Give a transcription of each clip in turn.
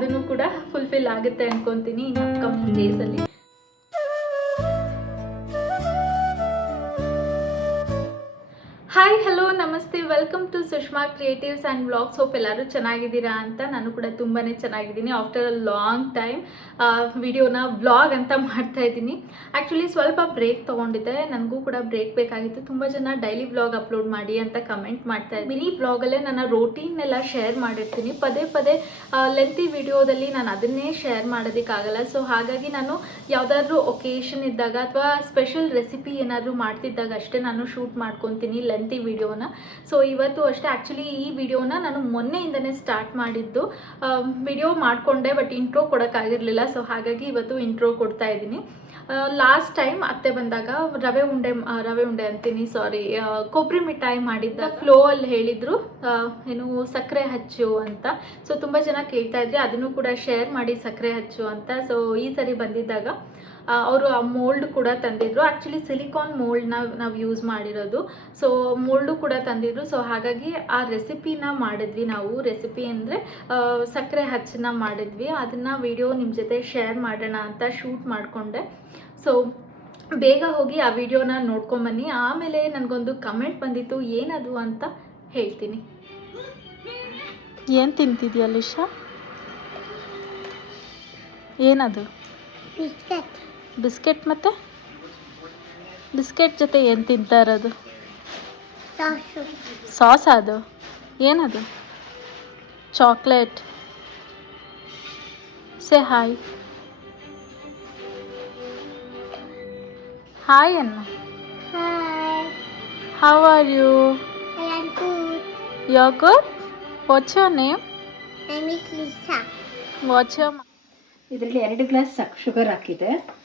ಅದನ್ನು ಕೂಡ ಫುಲ್ಫಿಲ್ ಆಗುತ್ತೆ ಅನ್ಕೊಂತೀನಿ ಇನ್ ಅಪ್ಕಮಿಂಗ್ ಡೇಸಲ್ಲಿ Sushma creatives and blogs hope ಎಲ್ಲರೂ ಚೆನ್ನಾಗಿದ್ದೀರಾ ಅಂತ ನಾನು ಕೂಡ ತುಂಬಾ ಚೆನ್ನಾಗಿದ್ದೀನಿ. ಆಫ್ಟರ್ ಅ ಲಾಂಗ್ ಟೈಮ್ ವಿಡಿಯೋನ ಬ್ಲಾಗ್ ಅಂತ ಮಾಡ್ತಾ ಇದ್ದೀನಿ. ಆ್ಯಕ್ಚುಲಿ ಸ್ವಲ್ಪ ಬ್ರೇಕ್ ತೊಗೊಂಡಿದ್ದೆ. ನನಗೂ ಕೂಡ ಬ್ರೇಕ್ ಬೇಕಾಗಿತ್ತು. ತುಂಬ ಜನ ಡೈಲಿ ಬ್ಲಾಗ್ ಅಪ್ಲೋಡ್ ಮಾಡಿ ಅಂತ ಕಮೆಂಟ್ ಮಾಡ್ತಾ ಇದ್ದೀನಿ ಮಿನಿ ಬ್ಲಾಗಲ್ಲೇ ನನ್ನ ರೋಟೀನ್ನೆಲ್ಲ ಶೇರ್ ಮಾಡಿರ್ತೀನಿ. ಪದೇ ಪದೇ ಲೆಂತಿ ವಿಡಿಯೋದಲ್ಲಿ ನಾನು ಅದನ್ನೇ ಶೇರ್ ಮಾಡೋದಕ್ಕಾಗಲ್ಲ. ಸೊ ಹಾಗಾಗಿ ನಾನು ಯಾವುದಾದ್ರೂ ಒಕೇಶನ್ ಇದ್ದಾಗ ಅಥವಾ ಸ್ಪೆಷಲ್ ರೆಸಿಪಿ ಏನಾದರೂ ಮಾಡ್ತಿದ್ದಾಗ ಅಷ್ಟೇ ನಾನು ಶೂಟ್ ಮಾಡ್ಕೊತೀನಿ ಲೆಂತಿ ವಿಡಿಯೋನ ಸೊ ಇವತ್ತು ಆ್ಯಕ್ಚುಲಿ ಈ ವಿಡಿಯೋನ ನಾನು ಮೊನ್ನೆಯಿಂದನೇ ಸ್ಟಾರ್ಟ್ ಮಾಡಿದ್ದು. ವಿಡಿಯೋ ಮಾಡಿಕೊಂಡೆ ಬಟ್ ಇಂಟ್ರೋ ಕೊಡೋಕ್ಕಾಗಿರಲಿಲ್ಲ ಸೊ ಹಾಗಾಗಿ ಇವತ್ತು ಇಂಟ್ರೋ ಕೊಡ್ತಾ ಇದ್ದೀನಿ. ಲಾಸ್ಟ್ ಟೈಮ್ ಅತ್ತೆ ಬಂದಾಗ ರವೆ ಉಂಡೆ ರವೆ ಉಂಡೆ ಅಂತೀನಿ ಸಾರಿ ಕೊಬ್ಬರಿ ಮಿಠಾಯಿ ಮಾಡಿದ್ದ ಫ್ಲೋ ಅಲ್ಲಿ ಹೇಳಿದ್ರು. ಏನು ಸಕ್ಕರೆ ಹಚ್ಚು ಅಂತ. ಸೊ ತುಂಬ ಜನ ಕೇಳ್ತಾ ಇದ್ರಿ ಅದನ್ನು ಕೂಡ ಶೇರ್ ಮಾಡಿ ಸಕ್ಕರೆ ಹಚ್ಚು ಅಂತ. ಸೊ ಈ ಸರಿ ಬಂದಿದ್ದಾಗ ಅವರು ಆ ಮೋಲ್ಡ್ ಕೂಡ ತಂದಿದ್ರು. ಆ್ಯಕ್ಚುಲಿ ಸಿಲಿಕಾನ್ ಮೋಲ್ಡ್ನ ನಾವು ಯೂಸ್ ಮಾಡಿರೋದು. ಸೊ ಮೋಲ್ಡು ಕೂಡ ತಂದಿದ್ರು. ಸೊ ಹಾಗಾಗಿ ಆ ರೆಸಿಪಿನ ಮಾಡಿದ್ವಿ ನಾವು. ರೆಸಿಪಿ ಅಂದರೆ ಸಕ್ಕರೆ ಹಚ್ಚನ್ನ ಮಾಡಿದ್ವಿ. ಅದನ್ನು ವಿಡಿಯೋ ನಿಮ್ಮ ಜೊತೆ ಶೇರ್ ಮಾಡೋಣ ಅಂತ ಶೂಟ್ ಮಾಡಿಕೊಂಡೆ. ಸೊ ಬೇಗ ಹೋಗಿ ಆ ವಿಡಿಯೋನ ನೋಡ್ಕೊಂಬನ್ನಿ ಆಮೇಲೆ ನನಗೊಂದು ಕಮೆಂಟ್ ಬಂದಿತ್ತು. ಏನದು ಅಂತ ಹೇಳ್ತೀನಿ. ಏನು ತಿಂತಿದ್ಯಾ ಲಿಶಾ? ಏನದು? ಬಿಸ್ಕೆಟ್ ಬಿಸ್ಕೆಟ್ ಮತ್ತು? ಬಿಸ್ಕೆಟ್ ಜೊತೆ ಏನು ತಿಂತಾ ಇರೋದು? ಸಾಸು. ಅದು? ಏನದು? ಚಾಕ್ಲೇಟ್. Say hi. ಹಾಯ್ ಅನ್ನ. How are you yo good what's your name watch what's your ಇದರಲ್ಲಿ ಎರಡು ಗ್ಲಾಸ್ ಶುಗರ್ ಹಾಕಿದೆ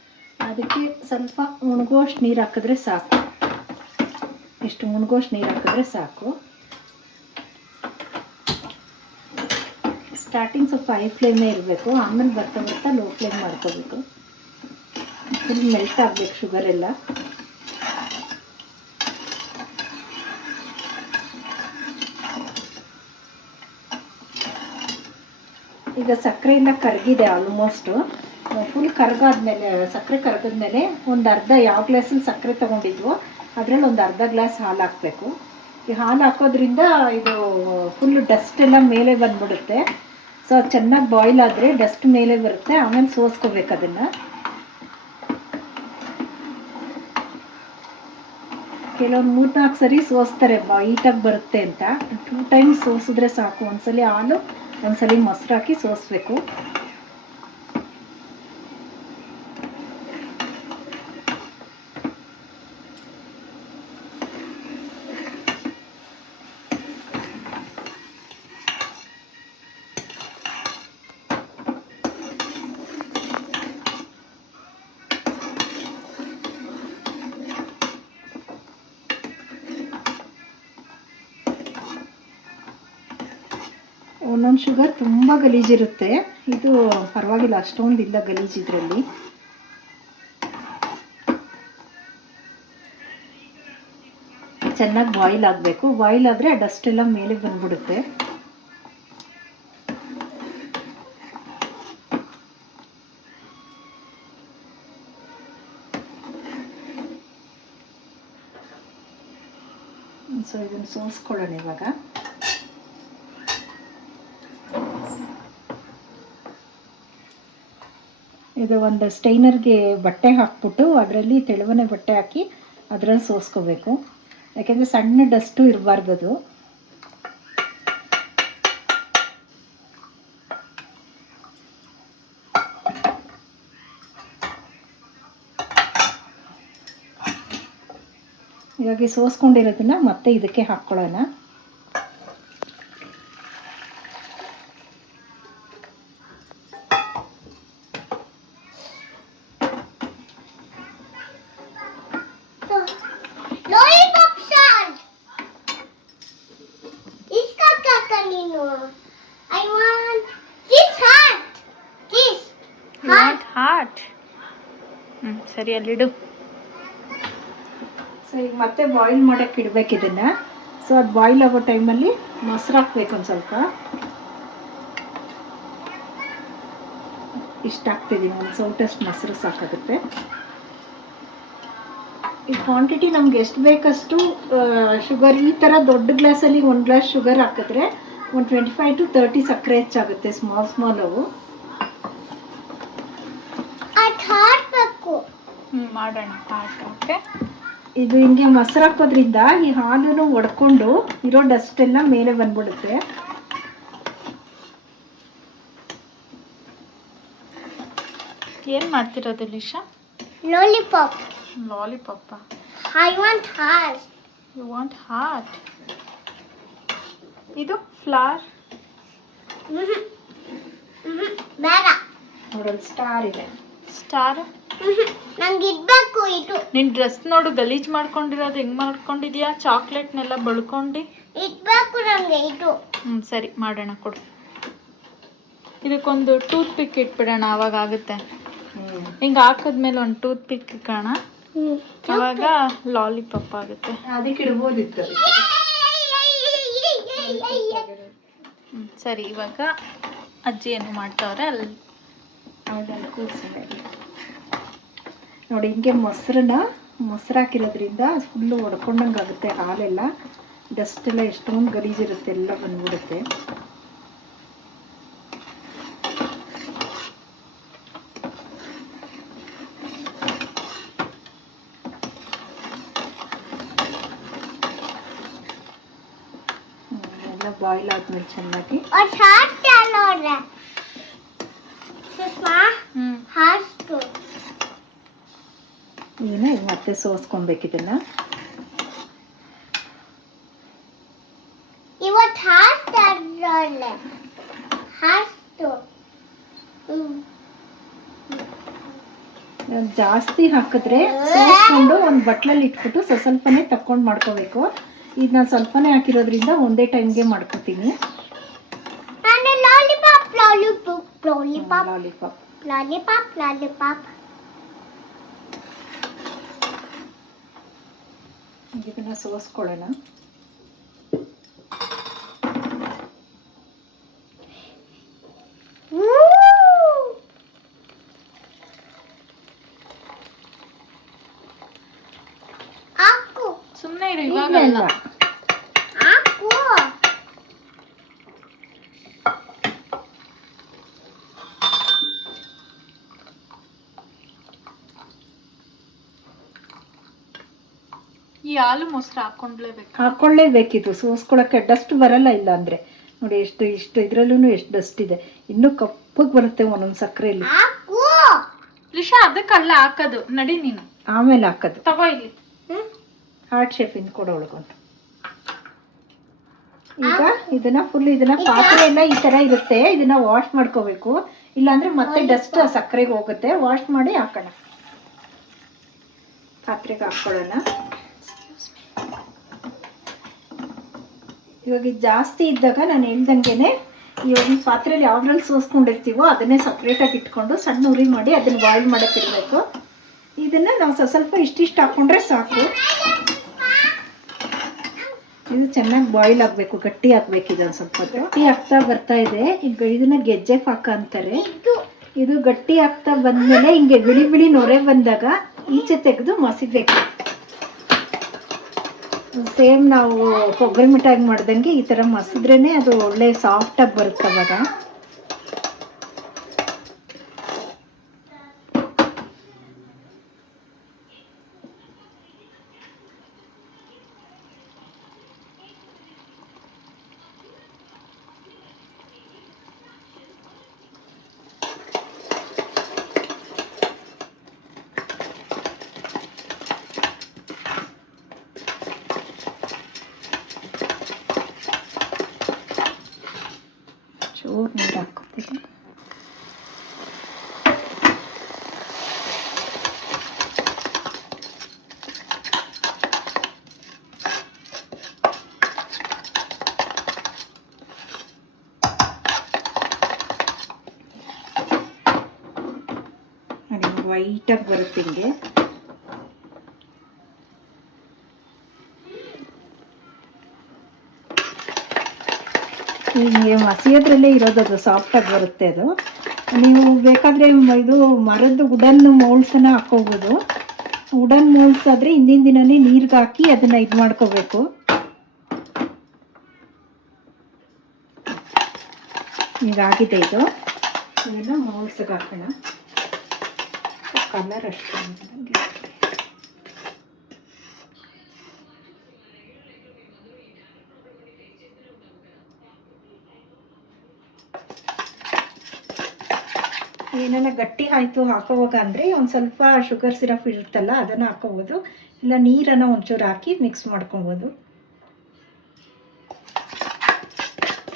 ಅದಕ್ಕೆ ಸ್ವಲ್ಪ ಮುಣಗೋಷ್ಟು ನೀರು ಹಾಕಿದ್ರೆ ಸಾಕು. ಇಷ್ಟು ಮುಣಗೋಷ್ಟು ನೀರು ಹಾಕಿದ್ರೆ ಸಾಕು. ಸ್ಟಾರ್ಟಿಂಗ್ ಸ್ವಲ್ಪ ಹೈ ಫ್ಲೇಮೇ ಇರಬೇಕು, ಆಮೇಲೆ ಬರ್ತಾ ಬರ್ತಾ ಲೋ ಫ್ಲೇಮ್ ಮಾಡ್ಕೋಬೇಕು. ಫುಲ್ ಮೆಲ್ಟ್ ಆಗಬೇಕು ಶುಗರ್ ಎಲ್ಲ. ಈಗ ಸಕ್ಕರೆಯಿಂದ ಕರಗಿದೆ ಆಲ್ಮೋಸ್ಟು ಫುಲ್ ಕರಗಾದ್ಮೇಲೆ, ಸಕ್ಕರೆ ಕರಗಿದ್ಮೇಲೆ ಒಂದು ಅರ್ಧ ಯಾವ ಗ್ಲಾಸಲ್ಲಿ ಸಕ್ಕರೆ ತೊಗೊಂಡಿದ್ವೋ ಅದರಲ್ಲಿ ಒಂದು ಅರ್ಧ ಗ್ಲಾಸ್ ಹಾಲು ಹಾಕಬೇಕು. ಈ ಹಾಲು ಹಾಕೋದ್ರಿಂದ ಇದು ಫುಲ್ ಡಸ್ಟ್ ಎಲ್ಲ ಮೇಲೆ ಬಂದುಬಿಡುತ್ತೆ. ಸೊ ಚೆನ್ನಾಗಿ ಬಾಯ್ಲ್ ಆದರೆ ಡಸ್ಟ್ ಮೇಲೆ ಬರುತ್ತೆ, ಆಮೇಲೆ ಸೋಸ್ಕೋಬೇಕು ಅದನ್ನು. ಕೆಲವೊಂದು ಮೂರ್ನಾಲ್ಕು ಸರಿ ಸೋಸ್ತಾರೆ ಬೈಟಾಗಿ ಬರುತ್ತೆ ಅಂತ. ಟೂ ಟೈಮ್ಸ್ ಸೋಸಿದ್ರೆ ಸಾಕು. ಒಂದ್ಸಲಿ ಹಾಲು, ಒಂದ್ಸಲಿ ಮೊಸರು ಹಾಕಿ ಸೋಸಬೇಕು ಒಂದೊಂದು ಶುಗರ್ ತುಂಬ ಗಲೀಜಿರುತ್ತೆ. ಇದು ಪರವಾಗಿಲ್ಲ, ಅಷ್ಟೊಂದಿಲ್ಲ ಗಲೀಜು ಇದರಲ್ಲಿ. ಚೆನ್ನಾಗಿ ಬಾಯ್ಲ್ ಆಗಬೇಕು. ಬಾಯ್ಲ್ ಆದರೆ ಡಸ್ಟ್ ಎಲ್ಲ ಮೇಲೆ ಬಂದ್ಬಿಡುತ್ತೆ. ಸೊ ಇದನ್ನು ಸೋಸ್ಕೊಳ್ಳೋಣ ಇವಾಗ. ಇದು ಒಂದು ಸ್ಟೈನರ್ಗೆ ಬಟ್ಟೆ ಹಾಕ್ಬಿಟ್ಟು ಅದರಲ್ಲಿ ತೆಳುವನೆ ಬಟ್ಟೆ ಹಾಕಿ ಅದರಲ್ಲಿ ಸೋಸ್ಕೋಬೇಕು. ಯಾಕೆಂದರೆ ಸಣ್ಣ ಡಸ್ಟು ಇರಬಾರ್ದು ಅದು. ಹೀಗಾಗಿ ಸೋಸ್ಕೊಂಡಿರೋದನ್ನ ಮತ್ತೆ ಇದಕ್ಕೆ ಹಾಕ್ಕೊಳ್ಳೋಣ. ಸರಿ ಅಲ್ಲಿಡು ಸೊ ಈಗ ಮತ್ತೆ ಬಾಯ್ಲ್ ಮಾಡೋಕ್ಕೆ ಇಡ್ಬೇಕು ಇದನ್ನು. ಸೊ ಅದು ಬಾಯ್ಲ್ ಆಗೋ ಟೈಮಲ್ಲಿ ಮೊಸರು ಹಾಕ್ಬೇಕು ಒಂದು ಸ್ವಲ್ಪ. ಇಷ್ಟ ಹಾಕ್ತಿದ್ದೀನಿ ಒಂದು ಸೌಟಷ್ಟು ಮೊಸರು ಸಾಕಾಗುತ್ತೆ. ಈ ಕ್ವಾಂಟಿಟಿ ನಮ್ಗೆ ಎಷ್ಟು ಬೇಕಷ್ಟು ಶುಗರ್ ಈ ಥರ ದೊಡ್ಡ ಗ್ಲಾಸಲ್ಲಿ ಒಂದು ಗ್ಲಾಸ್ ಶುಗರ್ ಹಾಕಿದ್ರೆ ಒಂದು ಟ್ವೆಂಟಿ ಫೈವ್ ಟು ತರ್ಟಿ ಸಕ್ಕರೆ ಹೆಚ್ಚಾಗುತ್ತೆ ಸ್ಮಾಲ್ ಸ್ಮಾಲ್ ಅವು ಅದ್ ಹಾಕ್ಬೇಕು ಹ್ಞೂ ಮಾಡೋಣ ಪಾಕ ಓಕೆ ಇದು ಹಿಂಗೆ ಮೊಸರು ಹಾಕೋದ್ರಿಂದ ಈ ಹಾಲನ್ನು ಒಡ್ಕೊಂಡು ಇರೋ ಡಸ್ಟ್ ಎಲ್ಲ ಮೇಲೆ ಬಂದ್ಬಿಡುತ್ತೆ. ಏನು ಮಾಡ್ತಿರೋದು Lisha? Lollipop lollipop I want heart you want heart ಇದು ಫ್ಲವರ್ ಬೇಡ ನೋಡೋದು ಸ್ಟಾರ್ ಇದೆ. ಸ್ಟಾರ್ ನಂಗೆ ಇಡ್ಬೇಕು ಇದು. ನಿನ್ ಡ್ರೆಸ್ ನೋಡು ಗಲೀಜ್ ಮಾಡ್ಕೊಂಡಿರೋದು ಹೆಂಗ್ ಮಾಡ್ಕೊಂಡಿದ್ಯಾ? ಚಾಕ್ಲೇಟ್ನೆಲ್ಲ ಬಳ್ಕೊಂಡು. ಇಡ್ಬೇಕು ನಂಗೆ ಇದು. ಹ್ಮ್ ಸರಿ ಮಾಡೋಣ ಕೊಡು. ಇದಕ್ಕೊಂದು ಟೂತ್ ಪಿಕ್ ಇಟ್ಬಿಡೋಣ ಅವಾಗ ಆಗುತ್ತೆ. ಹಿಂಗೆ ಹಾಕಿದ್ಮೇಲೆ ಒಂದು ಟೂತ್ ಪಿಕ್ ಇಕ್ಕೋಣ ಅವಾಗ ಲಾಲಿಪಾಪ್ ಆಗುತ್ತೆ. ಅದಕ್ಕೆ ಇಡ್ಬೋದಿತ್ತು. ಹ್ಮ್, ಸರಿ ಇವಾಗ ಅಜ್ಜಿ ಏನು ಮಾಡ್ತಾವ್ರೆ ಅಲ್ಲಿ ಅದನ್ನು ಕೂರ್ಸಿದೆ ನೋಡಿ ಹಿಂಗೆ ಮೊಸರನ್ನ ಮೊಸರು ಹಾಕಿರೋದ್ರಿಂದ ಫುಲ್ಲು ಒಡ್ಕೊಂಡಂಗೆ ಆಗುತ್ತೆ ಹಾಲೆಲ್ಲ. ಡಸ್ಟ್ ಎಲ್ಲ ಎಷ್ಟೊಂದು ಗಲೀಜಿರುತ್ತೆ ಎಲ್ಲ ಬಂದ್ಬಿಡುತ್ತೆ. ಹ್ಮ್, ಎಲ್ಲ ಬಾಯ್ಲ್ ಆದ್ಮೇಲೆ ಚೆನ್ನಾಗಿ. ಅದ್ ಹಾರ್ಟ್ ನೋಡ್ರೆ? ಸುಷ್ಮಾ? ಹ್ಞೂ ಈಗ ಮತ್ತೆ ಸೋಸ್ಕೊಬೇಕು ಇದನ್ನ ಇವತ್ತು ಹಾರ್ಟ್ ಅದ್ರೊಳ್ಳೆ ಹಾರ್ಟ್. ಹ್ಮ್. ನಾನ್ ಜಾಸ್ತಿ ಹಾಕಿದ್ರೆ ಸೋಸ್ಕೊಂಡು ಒಂದು ಬಟ್ಲಲ್ಲಿ ಇಟ್ಬಿಟ್ಟು ಸ್ವಲ್ಪ ಸ್ವಲ್ಪನೇ ತಕ್ಕೊಂಡು ಮಾಡ್ಕೋಬೇಕು. ಈಗ ನಾನು ಸ್ವಲ್ಪನೇ ಹಾಕಿರೋದ್ರಿಂದ ಒಂದೇ ಟೈಮ್ಗೆ ಮಾಡ್ಕೋತೀನಿ. Lollipop lollipop lollipop lollipop lollipop ಇದನ್ನ ಸೋಸ್ಕೊಳ್ಳೋಣ. ಹಾಕು. ಸುಮ್ಮನೆ ಇರು ಇವಾಗಲ್ಲ ಅಲ್ಲ ಹಾಕು ಈ ಹಾಲು ಮೊಸರು ಹಾಕೊಂಡ್ಲೇಬೇಕು. ಹಾಕೊಳ್ಳೇಬೇಕಿದು. ಸೋಸ್ಕೊಳಕ್ಕೆ ಡಸ್ಟ್ ಬರಲ್ಲ ಇಲ್ಲ ಅಂದ್ರೆ. ನೋಡಿ ಎಷ್ಟು ಇಷ್ಟು ಇದ್ರಲ್ಲೂ ಎಷ್ಟು ಡಸ್ಟ್ ಇದೆ. ಇನ್ನೂ ಕಪ್ಪಗೆ ಬರುತ್ತೆ ಒಂದೊಂದು ಸಕ್ಕರೆಯಲ್ಲಿ ಹಾಕು. ಲಿಶಾ ಅದಕ್ಕಲ್ಲ ಹಾಕೋದು. ನಡಿ ನೀನು. ಆಮೇಲೆ ಹಾಕೋದು. ತಗೋ ಇಲ್ಲಿ. ಹಾರ್ಟ್ ಶೇಪಿಂದ ಕೊಡೋಳ್ಗೊಂಡು ಈಗ ಇದನ್ನ ಫುಲ್ ಇದನ್ನ ಪಾತ್ರೆ ಎಲ್ಲ ಈ ತರ ಇರುತ್ತೆ. ಇದನ್ನ ವಾಶ್ ಮಾಡ್ಕೋಬೇಕು. ಇಲ್ಲಾಂದ್ರೆ ಮತ್ತೆ ಡಸ್ಟ್ ಸಕ್ಕರೆಗೆ ಹೋಗುತ್ತೆ. ವಾಶ್ ಮಾಡಿ ಹಾಕೋಣ. ಪಾತ್ರೆಗೆ ಹಾಕೊಳ್ಳೋಣ. ಇವಾಗ ಇದು ಜಾಸ್ತಿ ಇದ್ದಾಗ ನಾನು ಹೇಳ್ದಂಗೆನೆ ಇವಾಗ ಪಾತ್ರೆಯಲ್ಲಿ ಯಾವ್ದ್ರಲ್ಲಿ ಸೋಸ್ಕೊಂಡಿರ್ತೀವೋ ಅದನ್ನೇ ಸಪ್ರೇಟಾಗಿ ಇಟ್ಕೊಂಡು ಸಣ್ಣ ಉರಿ ಮಾಡಿ ಅದನ್ನ ಬಾಯ್ಲ್ ಮಾಡಕ್ಕೆ ಇಡಬೇಕು ಇದನ್ನ ನಾವು ಸ್ವಲ್ಪ ಇಷ್ಟಿಷ್ಟು ಹಾಕೊಂಡ್ರೆ ಸಾಕು. ಇದು ಚೆನ್ನಾಗಿ ಬಾಯ್ಲ್ ಆಗಬೇಕು, ಗಟ್ಟಿ ಹಾಕ್ಬೇಕು ಇದೊಂದು ಸ್ವಲ್ಪ. ಗಟ್ಟಿ ಆಗ್ತಾ ಬರ್ತಾ ಇದೆ. ಈಗ ಇದನ್ನ ಗೆಜ್ಜೆ ಪಾಕ ಅಂತಾರೆ. ಇದು ಗಟ್ಟಿ ಆಗ್ತಾ ಬಂದಮೇಲೆ ಹಿಂಗೆ ಬಿಳಿ ಬಿಳಿ ನೊರೆ ಬಂದಾಗ ಈಚೆ ತೆಗೆದು ಮಸಿಬೇಕು. ಸೇಮ್ ನಾವು ಕೊಬ್ಬರಿ ಮಿಠಾಯಿ ಮಾಡ್ದಂಗೆ ಈ ಥರ ಮಸಿದ್ರೇ ಅದು ಒಳ್ಳೆ ಸಾಫ್ಟಾಗಿ ಬರುತ್ತೆ ಅವಾಗ ಚೂರು ನೀರು ಹಾಕೋತೀನಿ ನೋಡಿ ವೈಟಾಗಿ ಬರುತ್ತೆ ಹಿಂಗೆ. ಹಿಂಗೆ ಮಸಿಯೋದ್ರಲ್ಲೇ ಇರೋದು ಅದು ಸಾಫ್ಟಾಗಿ ಬರುತ್ತೆ ಅದು. ನೀವು ಬೇಕಾದರೆ ಇದು ಮರದ ವುಡನ್ ಮೋಲ್ಡ್ಸನ್ನು ಹಾಕ್ಕೋಬೋದು. ವುಡನ್ ಮೋಲ್ಡ್ಸ್ ಆದರೆ ಹಿಂದಿನ ದಿನನೇ ನೀರಿಗೆ ಹಾಕಿ ಅದನ್ನು ಇದು ಮಾಡ್ಕೋಬೇಕು. ಈಗಾಗಿದೆ ಇದು. ಇದನ್ನು ಹಾಕೋಣ. ಕಲರ್ ಅಷ್ಟೇ ಏನಾರ ಗಟ್ಟಿ ಆಯಿತು ಹಾಕೋವಾಗ ಅಂದರೆ ಒಂದು ಸ್ವಲ್ಪ ಶುಗರ್ ಸಿರಪ್ ಇರುತ್ತಲ್ಲ, ಅದನ್ನು ಹಾಕೋಬೋದು. ಇಲ್ಲ, ನೀರನ್ನು ಒಂಚೂರು ಹಾಕಿ ಮಿಕ್ಸ್ ಮಾಡ್ಕೊಬೋದು.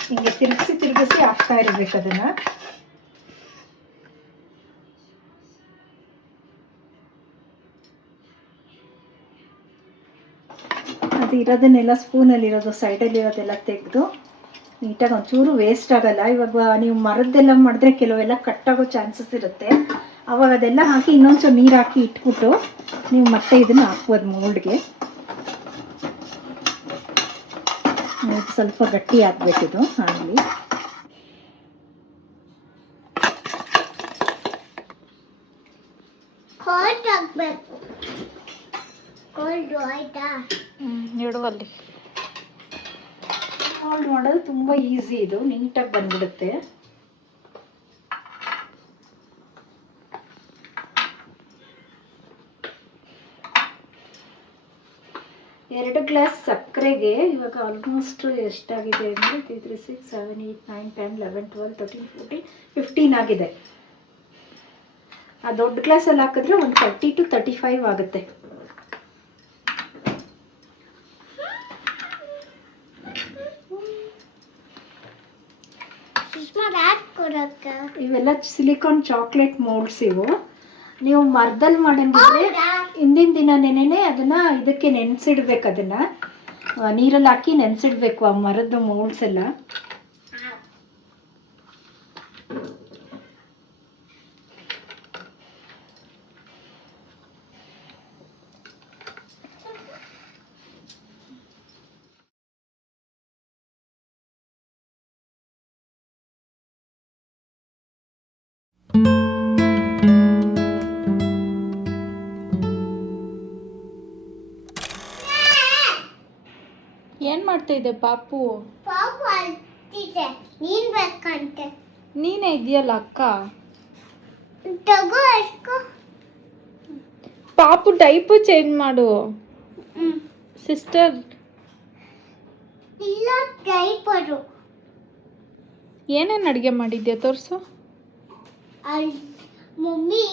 ಹಿಂಗೆ ತಿರುಗಿಸಿ ತಿರುಗಿಸಿ ಹಾಕ್ತಾ ಇರಬೇಕು ಅದನ್ನು. ಅದು ಇರೋದನ್ನೆಲ್ಲ ಸ್ಪೂನಲ್ಲಿರೋದು, ಸೈಡಲ್ಲಿರೋದೆಲ್ಲ ತೆಗೆದು ನೀಟಾಗಿ ಒಂಚೂರು ವೇಸ್ಟ್ ಆಗಲ್ಲ. ಇವಾಗ ನೀವು ಮರದ್ದೆಲ್ಲ ಮಾಡಿದ್ರೆ ಕೆಲವೆಲ್ಲ ಕಟ್ಟಾಗೋ ಚಾನ್ಸಸ್ ಇರುತ್ತೆ. ಅವಾಗ ಅದೆಲ್ಲ ಹಾಕಿ ಇನ್ನೊಂದು ಇನ್ನೊಂಚೂರು ನೀರು ಹಾಕಿ ಇಟ್ಬಿಟ್ಟು ನೀವು ಮತ್ತೆ ಇದನ್ನು ಹಾಕ್ಬೋದು ಮೋಲ್ಡ್ಗೆ ಸ್ವಲ್ಪ ಗಟ್ಟಿ ಹಾಕ್ಬೇಕಿದು ಆಗಲಿ ಕೋಲ್ಡ್ ಆಯ್ತಾ? ಇಡುವಲ್ಲಿ ಮೋಲ್ಡ್ ಮಾಡೋದು ತುಂಬ ಈಸಿ ಇದು, ನೀಟಾಗಿ ಬಂದ್ಬಿಡುತ್ತೆ. ಎರಡು ಗ್ಲಾಸ್ ಸಕ್ಕರೆಗೆ ಇವಾಗ ಆಲ್ಮೋಸ್ಟ್ ಎಷ್ಟಾಗಿದೆ ಅಂದರೆ three three six seven eight nine ten eleven twelve thirteen fourteen fifteen ಆಗಿದೆ. ಆ ದೊಡ್ಡ ಗ್ಲಾಸಲ್ಲಿ ಹಾಕಿದ್ರೆ ಒಂದು ತರ್ಟಿ ಟು ತರ್ಟಿ ಫೈವ್ ಆಗುತ್ತೆ. ಇವೆಲ್ಲ ಸಿಲಿಕಾನ್ ಚಾಕ್ಲೇಟ್ ಮೋಲ್ಡ್ಸ್ ಇವು. ನೀವು ಮರದಲ್ಲಿ ಮಾಡಂಗಿದ್ರೆ ಹೌದಾ? ಹಿಂದಿನ ದಿನ ನೆನೆನೆ ಅದನ್ನ ಇದಕ್ಕೆ ನೆನ್ಸಿಡ್ಬೇಕು ಅದನ್ನ. ನೀರಲ್ಲಿ ಹಾಕಿ ನೆನ್ಸಿಡ್ಬೇಕು ಆ ಮರದ ಮೋಲ್ಡ್ಸ್ ಎಲ್ಲ. ಮಾಡ್ತಾ ಇದೆ ಪಾಪು. ಪಾಪು ಅಳ್ತಿದೆ ನೀನ್ ಬೇಕಂತೆ? ನೀನೇ ಇದೆಯಲ್ಲ ಅಕ್ಕ? ತಗೋ ಅಷ್ಟು ಪಾಪು ಟೈಪು ಚೇಂಜ್ ಮಾಡು. ಸಿಸ್ಟರ್ ಇಲ್ಲ ಟೈಪರು ಏನೇನು ಅಡುಗೆ ಮಾಡಿದ್ಯಾ ತೋರಿಸು. Mummy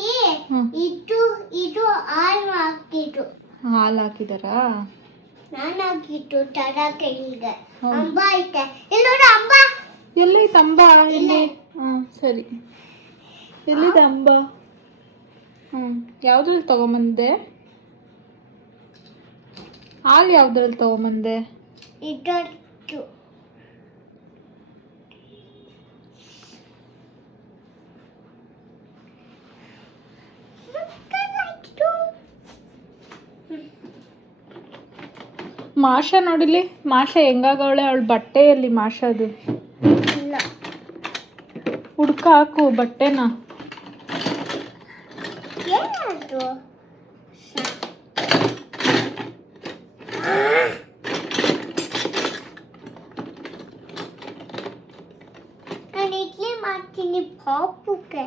hmm. ಇದು ಇದು ಹಾಲು ಹಾಕಿದ್ರು. ಹಾಲು ಹಾಕಿದಾರಾ? ನಾನು ಹಾಕಿದ್ದು ತರ ಕೈಗೆ ಹ್ಮ್. ಅಂಬ ಐತೆ ಇಲ್ಲ ಅಂಬ ಎಲ್ಲೈತೆ ಅಂಬ ಇಲ್ಲಿ ಹಾಂ ಸರಿ ಎಲ್ಲಿದೆ ಅಂಬ ಹ್ಞೂ ಯಾವ್ದ್ರಲ್ಲಿ ತಗೊಂಬಂದೆ ಹಾಲು ಯಾವ್ದ್ರಲ್ಲಿ ತಗೊಂಬಂದೆ ಇದತ್ತು ಮಾಷ ನೋಡಿಲಿ ಮಾಷ ಹೆಂಗಾಗವಳೆ? ಅವಳ ಬಟ್ಟೆಯಲ್ಲಿ ಮಾಷದು ಇಲ್ಲ. ಹುಡ್ಕ ಹಾಕು ಬಟ್ಟೆನ ಇಡ್ಲಿ ಮಾಡ್ತೀನಿ ಪಾಪುಗೆ.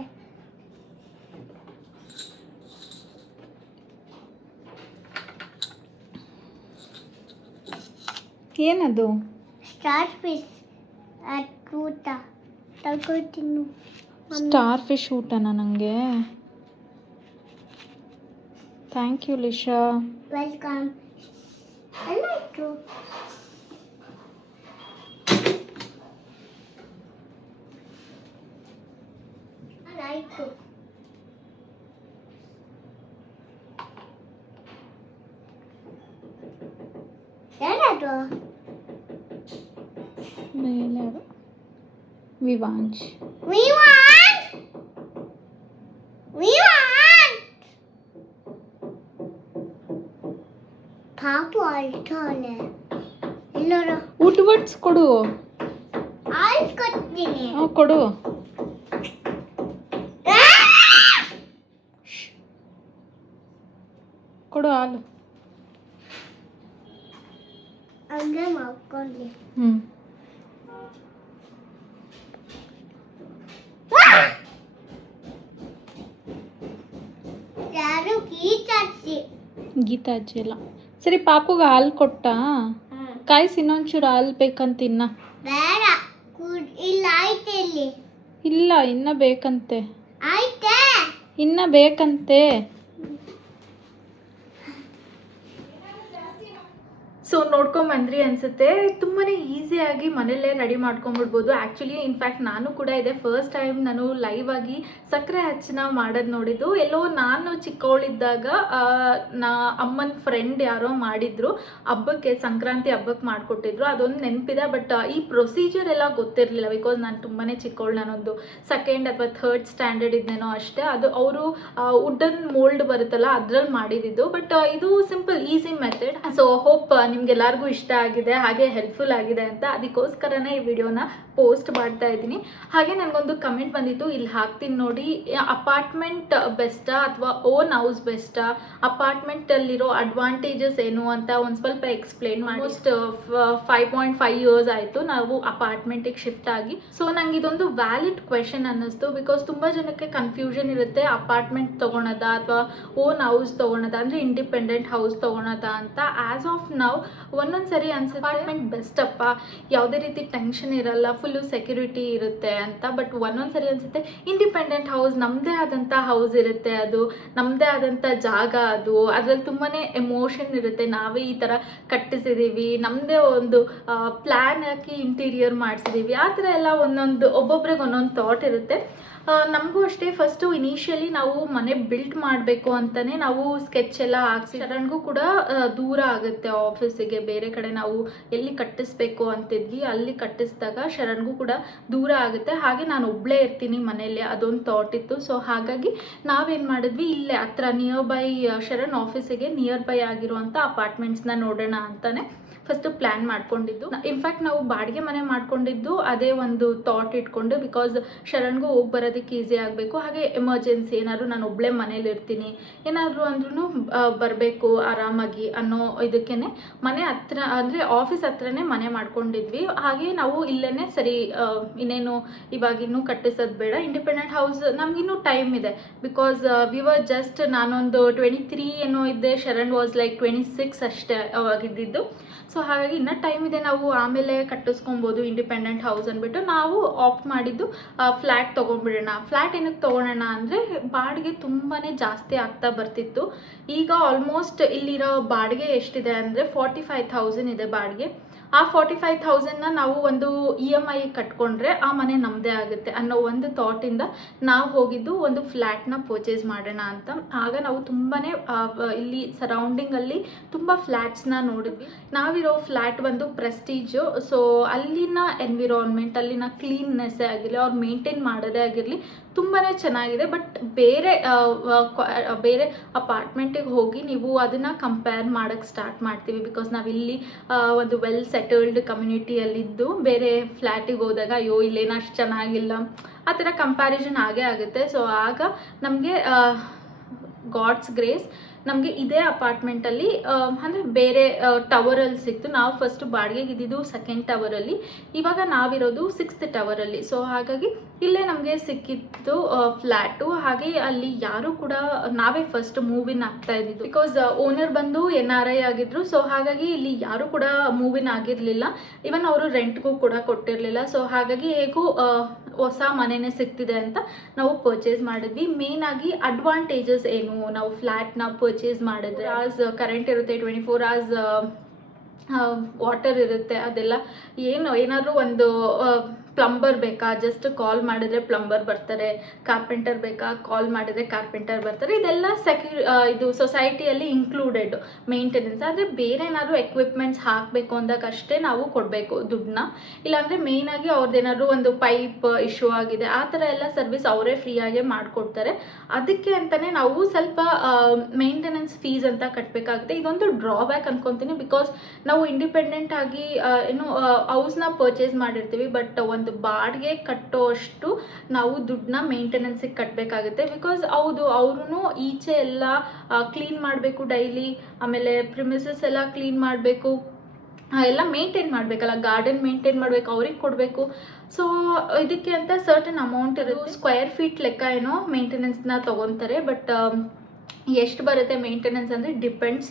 ಏನದು ಸ್ಟಾರ್ ಫಿಶ್ ಊಟ ತಗೋತೀನಿ ಸ್ಟಾರ್ ಫಿಶ್ ಊಟನ ನನಗೆ ಥ್ಯಾಂಕ್ ಯು ಲಿಶಾ ವೆಲ್ಕಮ್ ಎಲ್ಲ ಇತ್ತು ಆಯ್ತು ಯಾರದು వెళ్ళారు వివాంచ్ పాప అల్టోలే ಎಲ್ಲರೂ ಊಟ ಬಡ್ಸ್ ಕೊಡು ಆಯ್ಸ್ ಕೊಡ್ತೀನಿ ಹ್ಞೂ ಕೊಡು ಕೊಡು ಹಾಲು ಹಂಗೆ ಮಾಡ್ಕೊಂಡಿ ಹ್ಞೂ ಗೀತಾ ಅಜ್ಜಿ ಇಲ್ಲ ಸರಿ ಪಾಪುಗೆ ಹಾಲು ಕೊಟ್ಟ? ಕಾಯಿಸಿ ಇನ್ನೊಂಚೂರು ಹಾಲು ಬೇಕಂತಿನ್ನ ಬೇಡ ಕುಡ್ ಇಲ್ಲ ಆಯ್ತು ಇಲ್ಲಿ. ಇಲ್ಲ ಇನ್ನ ಬೇಕಂತೆ. ಆಯ್ತೆ. ಇನ್ನ ಬೇಕಂತೆ. ಸೊ ನೋಡ್ಕೊಂಬಂದ್ರಿ ಅನ್ಸುತ್ತೆ. ತುಂಬಾ ಈಸಿಯಾಗಿ ಮನೆಯಲ್ಲೇ ರೆಡಿ ಮಾಡ್ಕೊಂಬಿಡ್ಬೋದು ಆ್ಯಕ್ಚುಲಿ ಇನ್ಫ್ಯಾಕ್ಟ್ ನಾನು ಕೂಡ ಇದೆ ಫಸ್ಟ್ ಟೈಮ್ ನಾನು ಲೈವ್ ಆಗಿ ಸಕ್ಕರೆ ಹಚ್ಚಿನ ಮಾಡೋದು ನೋಡಿದ್ದು. ಎಲ್ಲೋ ನಾನು ಚಿಕ್ಕವಳಿದ್ದಾಗ ನಾ ಅಮ್ಮನ ಫ್ರೆಂಡ್ ಯಾರೋ ಮಾಡಿದ್ರು. ಹಬ್ಬಕ್ಕೆ, ಸಂಕ್ರಾಂತಿ ಹಬ್ಬಕ್ಕೆ ಮಾಡಿಕೊಟ್ಟಿದ್ರು. ಅದೊಂದು ನೆನಪಿದೆ ಬಟ್ ಈ ಪ್ರೊಸೀಜರ್ ಎಲ್ಲ ಗೊತ್ತಿರಲಿಲ್ಲ ಬಿಕಾಸ್ ನಾನು ತುಂಬಾ ಚಿಕ್ಕವಳು ನಾನೊಂದು ಸೆಕೆಂಡ್ ಅಥವಾ ಥರ್ಡ್ ಸ್ಟ್ಯಾಂಡರ್ಡ್ ಇದ್ದೇನೋ ಅಷ್ಟೇ. ಅದು ಅವರು ವುಡನ್ ಮೋಲ್ಡ್ ಬರುತ್ತಲ್ಲ, ಅದ್ರಲ್ಲಿ ಮಾಡಿದ್ದು. ಬಟ್ ಇದು simple easy method so hope ನಿಮ್ಗೆಲ್ಲರಿಗೂ ಇಷ್ಟ ಆಗಿದೆ, ಹಾಗೆ ಹೆಲ್ಪ್ಫುಲ್ ಆಗಿದೆ ಅಂತ ಅದಕ್ಕೋಸ್ಕರನೇ ಈ ವಿಡಿಯೋನ ಪೋಸ್ಟ್ ಮಾಡ್ತಾ ಇದ್ದೀನಿ. ಹಾಗೆ ನನಗೊಂದು ಕಮೆಂಟ್ ಬಂದಿತ್ತು, ಇಲ್ಲಿ ಹಾಕ್ತೀನಿ ನೋಡಿ. ಅಪಾರ್ಟ್ಮೆಂಟ್ ಬೆಸ್ಟಾ ಅಥವಾ ಓನ್ ಹೌಸ್ ಬೆಸ್ಟಾ? ಅಪಾರ್ಟ್ಮೆಂಟಲ್ಲಿರೋ ಅಡ್ವಾಂಟೇಜಸ್ ಏನು ಅಂತ ಒಂದು ಸ್ವಲ್ಪ ಎಕ್ಸ್ಪ್ಲೇನ್ ಮಾಡಿ. Most five point five years ಆಯಿತು ನಾವು ಅಪಾರ್ಟ್ಮೆಂಟಿಗೆ ಶಿಫ್ಟ್ ಆಗಿ. ಸೊ ನಂಗೆ ಇದೊಂದು ವ್ಯಾಲಿಡ್ ಕ್ವೆಶನ್ ಅನ್ನಿಸ್ತು ಬಿಕಾಸ್ ತುಂಬ ಜನಕ್ಕೆ ಕನ್ಫ್ಯೂಷನ್ ಇರುತ್ತೆ, ಅಪಾರ್ಟ್ಮೆಂಟ್ ತೊಗೊಳೋದ ಅಥವಾ ಓನ್ ಹೌಸ್ ತೊಗೊಳೋದ? ಅಂದರೆ ಇಂಡಿಪೆಂಡೆಂಟ್ ಹೌಸ್ ತೊಗೊಳೋದ ಅಂತ. ಆ್ಯಸ್ ಆಫ್ ನಾವು ಒಂದೊಂದು ಸರಿ ಅನ್ಸುತ್ತೆ ಅಪಾರ್ಟ್ಮೆಂಟ್ ಬೆಸ್ಟ್ ಅಪ್ಪ. ಯಾವುದೇ ರೀತಿ ಟೆನ್ಷನ್ ಇರಲ್ಲ ಫುಲ್ಲು ಸೆಕ್ಯೂರಿಟಿ ಇರುತ್ತೆ ಅಂತ. ಬಟ್ ಒಂದೊಂದು ಸರಿ ಅನ್ಸುತ್ತೆ ಇಂಡಿಪೆಂಡೆಂಟ್ ಹೌಸ್ ನಮ್ಮದೇ ಆದಂಥ ಹೌಸ್ ಇರುತ್ತೆ ಅದು. ನಮ್ಮದೇ ಆದಂಥ ಜಾಗ ಅದು. ಅದರಲ್ಲಿ ತುಂಬಾ ಎಮೋಷನ್ ಇರುತ್ತೆ. ನಾವೇ ಈ ಥರ ಕಟ್ಟಿಸಿದ್ದೀವಿ ನಮ್ಮದೇ ಒಂದು ಪ್ಲ್ಯಾನ್ ಹಾಕಿ ಇಂಟೀರಿಯರ್ ಮಾಡಿಸಿದ್ದೀವಿ ಆ ಥರ ಎಲ್ಲ ಒಂದೊಂದು, ಒಬ್ಬೊಬ್ರಿಗೆ ಒಂದೊಂದು ಥಾಟ್ ಇರುತ್ತೆ. ನಮಗೂ ಅಷ್ಟೇ. ಫಸ್ಟು ಇನಿಷಿಯಲಿ ನಾವು ಮನೆ ಬಿಲ್ಟ್ ಮಾಡಬೇಕು ಅಂತಲೇ ನಾವು ಸ್ಕೆಚ್ ಎಲ್ಲ ಹಾಕ್ಸಿ ಶರಣ್ಗೂ ಕೂಡ ದೂರ ಆಗುತ್ತೆ ಆಫೀಸಿಗೆ ಬೇರೆ ಕಡೆ ನಾವು ಎಲ್ಲಿ ಕಟ್ಟಿಸ್ಬೇಕು ಅಂತಿದ್ವಿ, ಅಲ್ಲಿ ಕಟ್ಟಿಸಿದಾಗ ಶರಣ್ಗೂ ಕೂಡ ದೂರ ಆಗುತ್ತೆ. ಹಾಗೆ ನಾನು ಒಬ್ಬಳೇ ಇರ್ತೀನಿ ಮನೆಯಲ್ಲಿ, ಅದೊಂದು ಥಾಟ್ ಇತ್ತು. ಸೊ ಹಾಗಾಗಿ ನಾವೇನು ಮಾಡಿದ್ವಿ, ಇಲ್ಲೇ ಹತ್ರ ನಿಯರ್ ಬೈ ಶರಣ್ ಆಫೀಸಿಗೆ ನಿಯರ್ ಬೈ ಆಗಿರುವಂಥ ಅಪಾರ್ಟ್ಮೆಂಟ್ಸ್ನ ನೋಡೋಣ ಅಂತಾನೆ ಫಸ್ಟು ಪ್ಲ್ಯಾನ್ ಮಾಡ್ಕೊಂಡಿದ್ದು. ಇನ್ಫ್ಯಾಕ್ಟ್ ನಾವು ಬಾಡಿಗೆ ಮನೆ ಮಾಡ್ಕೊಂಡಿದ್ದು ಅದೇ ಒಂದು ಥಾಟ್ ಇಟ್ಕೊಂಡು ಬಿಕಾಸ್ ಶರಣ್ಗೂ ಹೋಗಿ ಬರೋದಕ್ಕೆ ಈಸಿ ಆಗಬೇಕು. ಹಾಗೆ ಎಮರ್ಜೆನ್ಸಿ ಏನಾದ್ರು ನಾನು ಒಬ್ಬಳೇ ಮನೇಲಿ ಇರ್ತೀನಿ. ಏನಾದರೂ ಅಂದ್ರೂ ಬರಬೇಕು ಆರಾಮಾಗಿ ಅನ್ನೋ ಇದಕ್ಕೇ ಮನೆ ಹತ್ರ, ಅಂದರೆ ಆಫೀಸ್ ಹತ್ರನೇ ಮನೆ ಮಾಡ್ಕೊಂಡಿದ್ವಿ. ಹಾಗೆ ನಾವು ಇಲ್ಲೇ ಸರಿ ಇನ್ನೇನು ಇವಾಗಿನ್ನೂ ಕಟ್ಟಿಸೋದು ಬೇಡ. ಇಂಡಿಪೆಂಡೆಂಟ್ ಹೌಸ್ ನಮಗಿನ್ನೂ ಟೈಮ್ ಇದೆ. ಬಿಕಾಸ್ ವಿ ವರ್ ಜಸ್ಟ್ ನಾನೊಂದು ಟ್ವೆಂಟಿ ತ್ರೀ ಏನೋ ಇದ್ದೆ. Sharan was like twenty six ಅಷ್ಟೇ ಅವಾಗಿದ್ದಿದ್ದು. ಸೊ ಹಾಗಾಗಿ ಇನ್ನೂ ಟೈಮ್ ಇದೆ ನಾವು ಆಮೇಲೆ ಕಟ್ಟಿಸ್ಕೊಬೋದು ಇಂಡಿಪೆಂಡೆಂಟ್ ಹೌಸ್ ಅಂದ್ಬಿಟ್ಟು. ನಾವು ಆಪ್ಟ್ ಮಾಡಿದ್ದು ಫ್ಲ್ಯಾಟ್ ತೊಗೊಂಡ್ಬಿಡೋಣ. ಫ್ಲ್ಯಾಟ್ ಏನಕ್ಕೆ ತೊಗೊಳೋಣ ಅಂದರೆ ಬಾಡಿಗೆ ತುಂಬಾ ಜಾಸ್ತಿ ಆಗ್ತಾ ಬರ್ತಿತ್ತು. ಈಗ ಆಲ್ಮೋಸ್ಟ್ ಇಲ್ಲಿರೋ ಬಾಡಿಗೆ ಎಷ್ಟಿದೆ ಅಂದರೆ ಫಾರ್ಟಿ ಫೈವ್ ಥೌಸಂಡ್ ಇದೆ ಬಾಡಿಗೆ. ಆ ಫಾರ್ಟಿ ಫೈವ್ ಥೌಸಂಡ್ನ ನಾವು ಒಂದು ಇ ಎಂ ಐ ಕಟ್ಕೊಂಡ್ರೆ ಆ ಮನೆ ನಮ್ಮದೇ ಆಗುತ್ತೆ ಅನ್ನೋ ಒಂದು ಥಾಟಿಂದ ನಾವು ಹೋಗಿದ್ದು ಒಂದು ಫ್ಲ್ಯಾಟ್ನ ಪರ್ಚೇಸ್ ಮಾಡೋಣ ಅಂತ. ಆಗ ನಾವು ತುಂಬಾ ಇಲ್ಲಿ ಸರೌಂಡಿಂಗಲ್ಲಿ ತುಂಬ ಫ್ಲ್ಯಾಟ್ಸ್ನ ನೋಡಿದ್ವಿ. ನಾವಿರೋ ಫ್ಲ್ಯಾಟ್ ಒಂದು ಪ್ರೆಸ್ಟೀಜು ಸೊ ಅಲ್ಲಿನ ಎನ್ವಿರಾನ್ಮೆಂಟ್ ಅಲ್ಲಿನ ಕ್ಲೀನ್ನೆಸ್ಸೇ ಆಗಿರಲಿ ಅವ್ರು ಮೇಂಟೈನ್ ಮಾಡೋದೇ ಆಗಿರಲಿ ತುಂಬಾ ಚೆನ್ನಾಗಿದೆ. ಬಟ್ ಬೇರೆ ಬೇರೆ ಅಪಾರ್ಟ್ಮೆಂಟಿಗೆ ಹೋಗಿ ನೀವು ಅದನ್ನು ಕಂಪೇರ್ ಮಾಡೋಕ್ಕೆ ಸ್ಟಾರ್ಟ್ ಮಾಡ್ತೀವಿ. ಬಿಕಾಸ್ ನಾವಿಲ್ಲಿ ಒಂದು ವೆಲ್ ಸೆಟಲ್ಡ್ ಕಮ್ಯುನಿಟಿಯಲ್ಲಿದ್ದು ಬೇರೆ ಫ್ಲ್ಯಾಟಿಗೆ ಹೋದಾಗ, ಅಯ್ಯೋ, ಇಲ್ಲೇನು ಅಷ್ಟು ಚೆನ್ನಾಗಿಲ್ಲ. ಆ ಥರ ಕಂಪ್ಯಾರಿಸನ್ ಆಗೇ ಆಗುತ್ತೆ. ಸೊ ಆಗ ನಮಗೆ ಗಾಡ್ಸ್ ಗ್ರೇಸ್ ನಮಗೆ ಇದೇ ಅಪಾರ್ಟ್ಮೆಂಟಲ್ಲಿ ಅಂದರೆ ಬೇರೆ ಟವರಲ್ಲಿ ಸಿಕ್ತು. ನಾವು ಫಸ್ಟ್ ಬಾಡಿಗೆಗೆ ಇದ್ದಿದ್ದು ಸೆಕೆಂಡ್ ಟವರಲ್ಲಿ ಇವಾಗ ನಾವಿರೋದು ಸಿಕ್ಸ್ತ್ ಟವರಲ್ಲಿ ಸೊ ಹಾಗಾಗಿ ಇಲ್ಲೇ ನಮಗೆ ಸಿಕ್ಕಿತ್ತು ಫ್ಲ್ಯಾಟು ಹಾಗೆ ಅಲ್ಲಿ ಯಾರು ಕೂಡ ನಾವೇ ಫಸ್ಟ್ ಮೂವಿನ್ ಆಗ್ತಾ ಇದ್ದಿದ್ದು. ಬಿಕಾಸ್ ಓನರ್ ಬಂದು ಎನ್ ಆರ್ ಐ ಆಗಿದ್ರು. ಸೊ ಹಾಗಾಗಿ ಇಲ್ಲಿ ಯಾರು ಕೂಡ ಮೂವಿನ್ ಆಗಿರಲಿಲ್ಲ. ಇವನ್ ಅವರು ರೆಂಟ್ಗೂ ಕೂಡ ಕೊಟ್ಟಿರಲಿಲ್ಲ. ಸೊ ಹಾಗಾಗಿ ಹೇಗೂ ಹೊಸ ಮನೆನೇ ಸಿಗ್ತಿದೆ ಅಂತ ನಾವು ಪರ್ಚೇಸ್ ಮಾಡಿದ್ವಿ. ಮೇನ್ ಆಗಿ ಅಡ್ವಾಂಟೇಜಸ್ ಏನು? ನಾವು ಫ್ಲ್ಯಾಟ್ನ ಪರ್ಚೇಸ್ ಮಾಡಿದ್ರೆ ಆಸ್ ಕರೆಂಟ್ ಇರುತ್ತೆ ಟ್ವೆಂಟಿ ಫೋರ್ ಅವರ್ಸ್ ವಾಟರ್ ಇರುತ್ತೆ ಅದೆಲ್ಲ ಏನು ಏನಾದರೂ ಒಂದು ಪ್ಲಂಬರ್ ಬೇಕಾ? ಜಸ್ಟ್ ಕಾಲ್ ಮಾಡಿದ್ರೆ ಪ್ಲಂಬರ್ ಬರ್ತಾರೆ. ಕಾರ್ಪೆಂಟರ್ ಬೇಕಾ? ಕಾಲ್ ಮಾಡಿದ್ರೆ ಕಾರ್ಪೆಂಟರ್ ಬರ್ತಾರೆ. ಇದೆಲ್ಲ ಸೆಕ್ಯೂ ಇದು ಸೊಸೈಟಿಯಲ್ಲಿ ಇನ್ಕ್ಲೂಡೆಡ್ ಮೇಂಟೆನೆನ್ಸ್ ಆದರೆ ಬೇರೆ ಏನಾದರೂ ಎಕ್ವಿಪ್ಮೆಂಟ್ಸ್ ಹಾಕಬೇಕು ಅಂದಾಗ ಅಷ್ಟೇ ನಾವು ಕೊಡಬೇಕು ದುಡ್ಡನ್ನ. ಇಲ್ಲಾಂದರೆ ಮೇಯ್ನಾಗಿ ಅವ್ರದ್ದೇನಾದ್ರು ಒಂದು ಪೈಪ್ ಇಶ್ಯೂ ಆಗಿದೆ, ಆ ಥರ ಎಲ್ಲ ಸರ್ವಿಸ್ ಅವರೇ ಫ್ರೀಯಾಗೆ ಮಾಡಿಕೊಡ್ತಾರೆ. ಅದಕ್ಕೆ ಅಂತಲೇ ನಾವು ಸ್ವಲ್ಪ ಮೇಂಟೆನೆನ್ಸ್ ಫೀಸ್ ಅಂತ ಕಟ್ಟಬೇಕಾಗುತ್ತೆ ಇದೊಂದು ಡ್ರಾಬ್ಯಾಕ್ ಅಂದ್ಕೊತೀನಿ ಬಿಕಾಸ್ ನಾವು ಇಂಡಿಪೆಂಡೆಂಟ್ ಆಗಿ ಏನು ಹೌಸ್ನ ಪರ್ಚೇಸ್ ಮಾಡಿರ್ತೀವಿ ಬಟ್ ಒಂದು ಒಂದು ಬಾಡಿಗೆ ಕಟ್ಟೋಷ್ಟು ನಾವು ದುಡ್ಡನ್ನ ಮೇಂಟೆನೆನ್ಸಿಗೆ ಕಟ್ಟಬೇಕಾಗುತ್ತೆ ಬಿಕಾಸ್ ಹೌದು ಅವ್ರೂ ಈಚೆ ಎಲ್ಲ ಕ್ಲೀನ್ ಮಾಡಬೇಕು ಡೈಲಿ ಆಮೇಲೆ ಪ್ರಿಮಿಸಸ್ ಎಲ್ಲ ಕ್ಲೀನ್ ಮಾಡಬೇಕು ಎಲ್ಲ ಮೇಂಟೈನ್ ಮಾಡಬೇಕಲ್ಲ ಗಾರ್ಡನ್ ಮೇಂಟೈನ್ ಮಾಡಬೇಕು ಅವ್ರಿಗೆ ಕೊಡಬೇಕು. ಸೊ ಇದಕ್ಕೆ ಅಂತ ಸರ್ಟನ್ ಅಮೌಂಟ್ ಇರುತ್ತೆ. ಸ್ಕ್ವೇರ್ ಫೀಟ್ ಲೆಕ್ಕ ಏನೋ ಮೇಂಟೆನೆನ್ಸ್ನ ತೊಗೊತಾರೆ ಬಟ್ ಎಷ್ಟು ಬರುತ್ತೆ ಮೇಂಟೆನೆನ್ಸ್ ಅಂದರೆ ಡಿಪೆಂಡ್ಸ್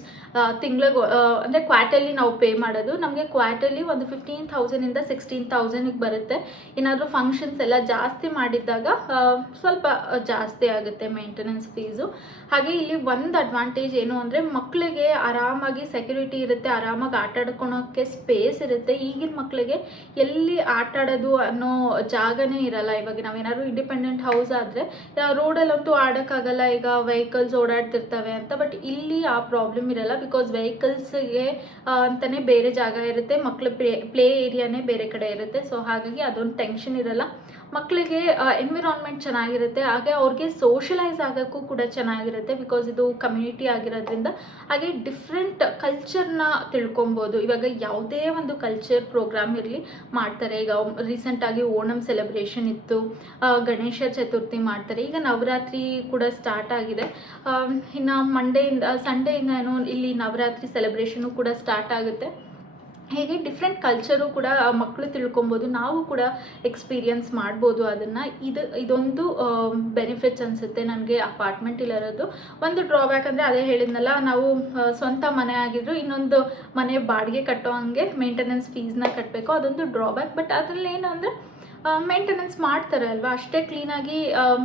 ತಿಂಗ್ಳಿಗೆ ಅಂದರೆ ಕ್ವಾರ್ಟರ್ಲಿ ನಾವು ಪೇ ಮಾಡೋದು. ನಮಗೆ ಕ್ವಾರ್ಟರ್ಲಿ ಒಂದು ಫಿಫ್ಟೀನ್ ತೌಸಂಡಿಂದ ಸಿಕ್ಸ್ಟೀನ್ ತೌಸಂಡಿಗೆ ಬರುತ್ತೆ. ಏನಾದರೂ ಫಂಕ್ಷನ್ಸ್ ಎಲ್ಲ ಜಾಸ್ತಿ ಮಾಡಿದ್ದಾಗ ಸ್ವಲ್ಪ ಜಾಸ್ತಿ ಆಗುತ್ತೆ ಮೇಂಟೆನೆನ್ಸ್ ಫೀಸು ಹಾಗೆ ಇಲ್ಲಿ ಒಂದು ಅಡ್ವಾಂಟೇಜ್ ಏನು ಅಂದರೆ ಮಕ್ಕಳಿಗೆ ಆರಾಮಾಗಿ ಸೆಕ್ಯೂರಿಟಿ ಇರುತ್ತೆ, ಆರಾಮಾಗಿ ಆಟ ಆಡ್ಕೊಳೋಕ್ಕೆ ಸ್ಪೇಸ್ ಇರುತ್ತೆ. ಈಗಿನ ಮಕ್ಕಳಿಗೆ ಎಲ್ಲಿ ಆಟ ಆಡೋದು ಅನ್ನೋ ಜಾಗನೇ ಇರಲ್ಲ ಇವಾಗ. ನಾವೇನಾದ್ರು ಇಂಡಿಪೆಂಡೆಂಟ್ ಹೌಸ್ ಆದರೆ ರೋಡಲ್ಲಂತೂ ಆಡೋಕ್ಕಾಗಲ್ಲ. ಈಗ ವೆಹಿಕಲ್ಸ್ ಓಡಾಡ್ತಿರ್ತವೆ ಅಂತ. ಬಟ್ ಇಲ್ಲಿ ಆ ಪ್ರಾಬ್ಲಮ್ ಇರಲ್ಲ. ಬಿಕಾಸ್ ವೆಹಿಕಲ್ಸ್ಗೆ ಅಂತಲೇ ಬೇರೆ ಜಾಗ ಇರುತ್ತೆ. ಮಕ್ಕಳು ಪ್ಲೇ ಪ್ಲೇ ಏರಿಯಾನೇ ಬೇರೆ ಕಡೆ ಇರುತ್ತೆ. ಸೊ ಹಾಗಾಗಿ ಅದೊಂದು ಟೆನ್ಷನ್ ಇರಲ್ಲ. ಮಕ್ಕಳಿಗೆ ಎನ್ವಿರಾನ್ಮೆಂಟ್ ಚೆನ್ನಾಗಿರುತ್ತೆ. ಹಾಗೆ ಅವ್ರಿಗೆ ಸೋಷಲೈಸ್ ಆಗೋಕ್ಕೂ ಕೂಡ ಚೆನ್ನಾಗಿರುತ್ತೆ ಬಿಕಾಸ್ ಇದು ಕಮ್ಯುನಿಟಿ ಆಗಿರೋದ್ರಿಂದ. ಹಾಗೆ ಡಿಫ್ರೆಂಟ್ ಕಲ್ಚರ್ನ ತಿಳ್ಕೊಬೋದು. ಇವಾಗ ಯಾವುದೇ ಒಂದು ಕಲ್ಚರ್ ಪ್ರೋಗ್ರಾಮ್ ಇರಲಿ ಮಾಡ್ತಾರೆ. ಈಗ ರೀಸೆಂಟಾಗಿ ಓಣಂ ಸೆಲೆಬ್ರೇಷನ್ ಇತ್ತು. ಗಣೇಶ ಚತುರ್ಥಿ ಮಾಡ್ತಾರೆ. ಈಗ ನವರಾತ್ರಿ ಕೂಡ ಸ್ಟಾರ್ಟ್ ಆಗಿದೆ. ಇನ್ನು ಮಂಡೆಯಿಂದ ಸಂಡೆಯಿಂದ ಏನೋ ಇಲ್ಲಿ ನವರಾತ್ರಿ ಸೆಲೆಬ್ರೇಷನು ಕೂಡ ಸ್ಟಾರ್ಟ್ ಆಗುತ್ತೆ. ಹೇಗೆ ಡಿಫ್ರೆಂಟ್ ಕಲ್ಚರು ಕೂಡ ಮಕ್ಕಳು ತಿಳ್ಕೊಬೋದು, ನಾವು ಕೂಡ ಎಕ್ಸ್ಪೀರಿಯನ್ಸ್ ಮಾಡ್ಬೋದು ಅದನ್ನು. ಇದು, ಇದೊಂದು ಬೆನಿಫಿಟ್ಸ್ ಅನಿಸುತ್ತೆ ನನಗೆ ಅಪಾರ್ಟ್ಮೆಂಟ್ ಇಲ್ಲಿರೋದು. ಒಂದು ಡ್ರಾಬ್ಯಾಕ್ ಅಂದರೆ ಅದೇ ಹೇಳಿದ್ನಲ್ಲ, ನಾವು ಸ್ವಂತ ಮನೆ ಆಗಿದ್ರು ಇನ್ನೊಂದು ಮನೆ ಬಾಡಿಗೆ ಕಟ್ಟೋ ಹಂಗೆ ಮೇಂಟೆನೆನ್ಸ್ ಫೀಸ್ನ ಕಟ್ಟಬೇಕು ಅದೊಂದು ಡ್ರಾಬ್ಯಾಕ್ ಬಟ್ ಅದರಲ್ಲಿ ಏನು ಅಂದರೆ ಮೇಂಟೆನೆನ್ಸ್ ಮಾಡ್ತಾರೆ ಅಲ್ವಾ ಅಷ್ಟೇ ಕ್ಲೀನಾಗಿ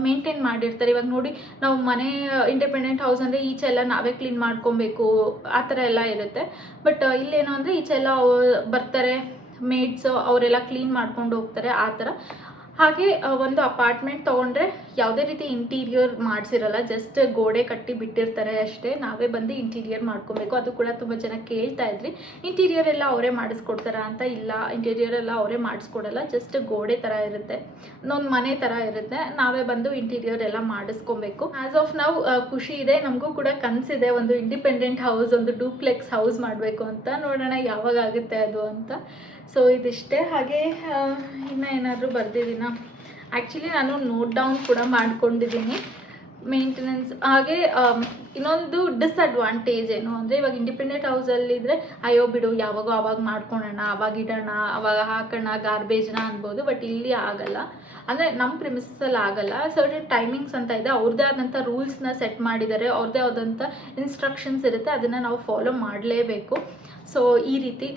ಮೇಂಟೈನ್ ಮಾಡಿರ್ತಾರೆ. ಇವಾಗ ನೋಡಿ, ನಾವು ಮನೆ ಇಂಡಿಪೆಂಡೆಂಟ್ ಹೌಸ್ ಅಂದರೆ ಈಚೆ ಎಲ್ಲ ನಾವೇ ಕ್ಲೀನ್ ಮಾಡ್ಕೊಬೇಕು, ಆ ಥರ ಎಲ್ಲ ಇರುತ್ತೆ. ಬಟ್ ಇಲ್ಲೇನು ಅಂದರೆ ಈಚೆ ಎಲ್ಲ ಬರ್ತಾರೆ ಮೇಡ್ಸು ಅವರೆಲ್ಲ ಕ್ಲೀನ್ ಮಾಡ್ಕೊಂಡು ಹೋಗ್ತಾರೆ, ಆ ಥರ. ಹಾಗೆ ಒಂದು ಅಪಾರ್ಟ್ಮೆಂಟ್ ತೊಗೊಂಡ್ರೆ ಯಾವುದೇ ರೀತಿ ಇಂಟೀರಿಯರ್ ಮಾಡಿಸಿರಲ್ಲ ಜಸ್ಟ್ ಗೋಡೆ ಕಟ್ಟಿ ಬಿಟ್ಟಿರ್ತಾರೆ ಅಷ್ಟೇ. ನಾವೇ ಬಂದು ಇಂಟೀರಿಯರ್ ಮಾಡ್ಕೊಬೇಕು. ಅದು ಕೂಡ ತುಂಬ ಜನ ಕೇಳ್ತಾ ಇದ್ರಿ. ಇಂಟೀರಿಯರ್ ಎಲ್ಲ ಅವರೇ ಮಾಡಿಸ್ಕೊಡ್ತಾರ ಅಂತ ಇಲ್ಲ. ಇಂಟೀರಿಯರ್ ಎಲ್ಲ ಅವರೇ ಮಾಡಿಸ್ಕೊಡಲ್ಲ. ಜಸ್ಟ್ ಗೋಡೆ ಥರ ಇರುತ್ತೆ. ಇನ್ನೊಂದು ಮನೆ ಥರ ಇರುತ್ತೆ. ನಾವೇ ಬಂದು ಇಂಟೀರಿಯರ್ ಎಲ್ಲ ಮಾಡಿಸ್ಕೊಬೇಕು. ಆ್ಯಸ್ ಆಫ್ ನಾವು ಖುಷಿ ಇದೆ. ನಮಗೂ ಕೂಡ ಕನಸಿದೆ. ಒಂದು ಇಂಡಿಪೆಂಡೆಂಟ್ ಹೌಸ್ ಒಂದು ಡೂಪ್ಲೆಕ್ಸ್ ಹೌಸ್ ಮಾಡಬೇಕು ಅಂತ. ನೋಡೋಣ ಯಾವಾಗ ಆಗುತ್ತೆ ಅದು ಅಂತ. ಸೊ ಇದಿಷ್ಟೇ. ಹಾಗೆ ಇನ್ನು ಏನಾದರೂ ಬರ್ದಿದ್ದೀನ ಆ್ಯಕ್ಚುಲಿ ನಾನು ನೋಟ್ ಡೌನ್ ಕೂಡ ಮಾಡ್ಕೊಂಡಿದ್ದೀನಿ. ಮೇಂಟೆನೆನ್ಸ್ ಹಾಗೆ ಇನ್ನೊಂದು ಡಿಸ್ಅಡ್ವಾಂಟೇಜ್ ಏನು ಅಂದರೆ ಇವಾಗ ಇಂಡಿಪೆಂಡೆಂಟ್ ಹೌಸಲ್ಲಿದ್ದರೆ ಅಯ್ಯೋ ಬಿಡು, ಯಾವಾಗೋ ಅವಾಗ ಮಾಡ್ಕೊಳೋಣ, ಅವಾಗ ಇಡೋಣ, ಅವಾಗ ಹಾಕೋಣ ಗಾರ್ಬೇಜ್ನ ಅನ್ಬೋದು ಬಟ್ ಇಲ್ಲಿ ಆಗಲ್ಲ. ಅಂದರೆ ನಮ್ಮ ಪ್ರಿಮಿಸಲ್ಲಿ ಆಗಲ್ಲ. ಸರ್ಟನ್ ಟೈಮಿಂಗ್ಸ್ ಅಂತ ಇದೆ ಅವ್ರದ್ದೇ ಆದಂಥ ರೂಲ್ಸ್ನ ಸೆಟ್ ಮಾಡಿದ್ದಾರೆ ಅವ್ರದ್ದೇ ಆದಂಥ ಇನ್ಸ್ಟ್ರಕ್ಷನ್ಸ್ ಇರುತ್ತೆ, ಅದನ್ನು ನಾವು ಫಾಲೋ ಮಾಡಲೇಬೇಕು. ಸೊ ಈ ರೀತಿ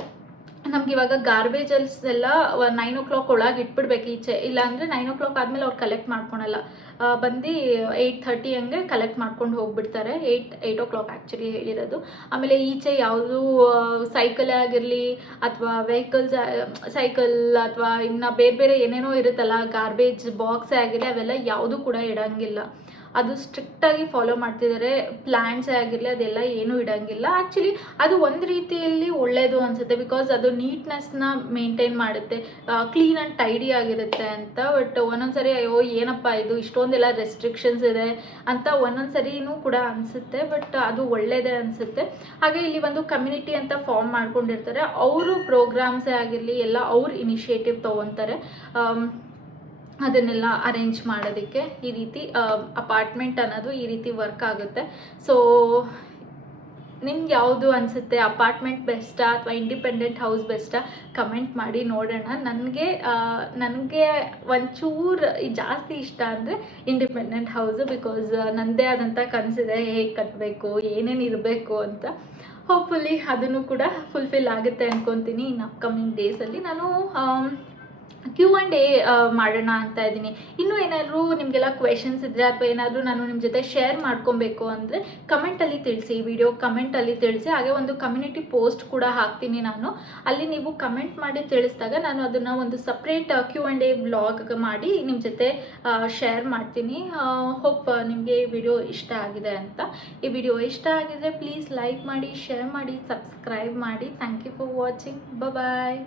ನಮ್ಗೆ ಇವಾಗ ಗಾರ್ಬೇಜಲ್ಸ್ ಎಲ್ಲ ನೈನ್ ಓ ಕ್ಲಾಕ್ ಒಳಗೆ ಇಟ್ಬಿಡ್ಬೇಕು ಈಚೆ. ಇಲ್ಲ ಅಂದರೆ ನೈನ್ ಓ ಕ್ಲಾಕ್ ಆದಮೇಲೆ ಅವ್ರು ಕಲೆಕ್ಟ್ ಮಾಡ್ಕೊಳಲ್ಲ. ಬಂದು ಏಯ್ಟ್ ಥರ್ಟಿ ಹಂಗೆ ಕಲೆಕ್ಟ್ ಮಾಡ್ಕೊಂಡು ಹೋಗ್ಬಿಡ್ತಾರೆ. Eight eight o'clock actually ಹೇಳಿರೋದು. ಆಮೇಲೆ ಈಚೆ ಯಾವುದು ಸೈಕಲ್ ಆಗಿರಲಿ ಅಥವಾ ವೆಹಿಕಲ್ಸ್ ಸೈಕಲ್ ಅಥವಾ ಇನ್ನು ಬೇರೆ ಬೇರೆ ಏನೇನೋ ಇರುತ್ತಲ್ಲ ಗಾರ್ಬೇಜ್ ಬಾಕ್ಸೇ ಆಗಿರಲಿ, ಅವೆಲ್ಲ ಯಾವುದು ಕೂಡ ಇಡಂಗಿಲ್ಲ. ಅದು ಸ್ಟ್ರಿಕ್ಟಾಗಿ ಫಾಲೋ ಮಾಡ್ತಿದ್ದಾರೆ ಪ್ಲ್ಯಾಂಟ್ಸೇ ಆಗಿರಲಿ, ಅದೆಲ್ಲ ಏನೂ ಇಡಂಗಿಲ್ಲ. ಆ್ಯಕ್ಚುಲಿ ಅದು ಒಂದು ರೀತಿಯಲ್ಲಿ ಒಳ್ಳೆಯದು ಅನಿಸುತ್ತೆ ಬಿಕಾಸ್ ಅದು ನೀಟ್ನೆಸ್ನ ಮೇಂಟೈನ್ ಮಾಡುತ್ತೆ. ಕ್ಲೀನ್ ಆ್ಯಂಡ್ ಟೈಡಿ ಆಗಿರುತ್ತೆ ಅಂತ. ಬಟ್ ಒಂದೊಂದ್ಸರಿ, ಅಯ್ಯೋ, ಏನಪ್ಪ ಇದು? ಇಷ್ಟೊಂದೆಲ್ಲ ರೆಸ್ಟ್ರಿಕ್ಷನ್ಸ್ ಇದೆ ಅಂತ ಒಂದೊಂದ್ಸರಿನೂ ಕೂಡ ಅನಿಸುತ್ತೆ. ಬಟ್ ಅದು ಒಳ್ಳೆಯದೇ ಅನಿಸುತ್ತೆ. ಹಾಗೆ ಇಲ್ಲಿ ಒಂದು ಕಮ್ಯುನಿಟಿ ಅಂತ ಫಾರ್ಮ್ ಮಾಡ್ಕೊಂಡಿರ್ತಾರೆ. ಅವರು ಪ್ರೋಗ್ರಾಮ್ಸೇ ಆಗಿರಲಿ, ಎಲ್ಲ ಅವ್ರ ಇನಿಷಿಯೇಟಿವ್ ತೊಗೊತಾರೆ. ಅದನ್ನೆಲ್ಲ ಅರೇಂಜ್ ಮಾಡೋದಕ್ಕೆ ಈ ರೀತಿ ಅಪಾರ್ಟ್ಮೆಂಟ್ ಅನ್ನೋದು ಈ ರೀತಿ ವರ್ಕ್ ಆಗುತ್ತೆ. ಸೊ ನಿಮ್ಗೆ ಯಾವುದು ಅನಿಸುತ್ತೆ? ಅಪಾರ್ಟ್ಮೆಂಟ್ ಬೆಸ್ಟಾ ಅಥವಾ ಇಂಡಿಪೆಂಡೆಂಟ್ ಹೌಸ್ ಬೆಸ್ಟಾ ಕಮೆಂಟ್ ಮಾಡಿ ನೋಡೋಣ. ನನಗೆ ನನಗೆ ಒಂಚೂರು ಜಾಸ್ತಿ ಇಷ್ಟ ಅಂದರೆ ಇಂಡಿಪೆಂಡೆಂಟ್ ಹೌಸು ಬಿಕಾಸ್ ನನ್ನದೇ ಆದಂಥ ಕನಸಿದೆ. ಹೇಗೆ ಕಟ್ಟಬೇಕು ಏನೇನು ಇರಬೇಕು ಅಂತ. ಹೋಪ್ಫುಲಿ ಅದನ್ನು ಕೂಡ ಫುಲ್ಫಿಲ್ ಆಗುತ್ತೆ ಅನ್ಕೊತೀನಿ ಇನ್ನು ಅಪ್ಕಮಿಂಗ್ ಡೇಸಲ್ಲಿ ನಾನು ಕ್ಯೂ ಆ್ಯಂಡ್ ಎ ಮಾಡೋಣ ಅಂತ ಇದ್ದೀನಿ. ಇನ್ನೂ ಏನಾದರೂ ನಿಮಗೆಲ್ಲ ಕ್ವೆಶನ್ಸ್ ಇದ್ದರೆ ಅಥವಾ ಏನಾದರೂ ನಾನು ನಿಮ್ಮ ಜೊತೆ ಶೇರ್ ಮಾಡ್ಕೊಬೇಕು ಅಂದರೆ ಕಮೆಂಟಲ್ಲಿ ತಿಳಿಸಿ ವಿಡಿಯೋ ಕಮೆಂಟಲ್ಲಿ ತಿಳಿಸಿ, ಹಾಗೆ ಒಂದು ಕಮ್ಯುನಿಟಿ ಪೋಸ್ಟ್ ಕೂಡ ಹಾಕ್ತೀನಿ ನಾನು. ಅಲ್ಲಿ ನೀವು ಕಮೆಂಟ್ ಮಾಡಿ ತಿಳಿಸಿದಾಗ ನಾನು ಅದನ್ನು ಒಂದು separate Q and A blog ಮಾಡಿ ನಿಮ್ಮ ಜೊತೆ ಶೇರ್ ಮಾಡ್ತೀನಿ. ಹೋಪ್ ನಿಮಗೆ ಈ ವಿಡಿಯೋ ಇಷ್ಟ ಆಗಿದೆ ಅಂತ. ಈ ವಿಡಿಯೋ ಇಷ್ಟ ಆಗಿದ್ರೆ ಪ್ಲೀಸ್ ಲೈಕ್ ಮಾಡಿ ಶೇರ್ ಮಾಡಿ ಸಬ್ಸ್ಕ್ರೈಬ್ ಮಾಡಿ. Thank you for watching bye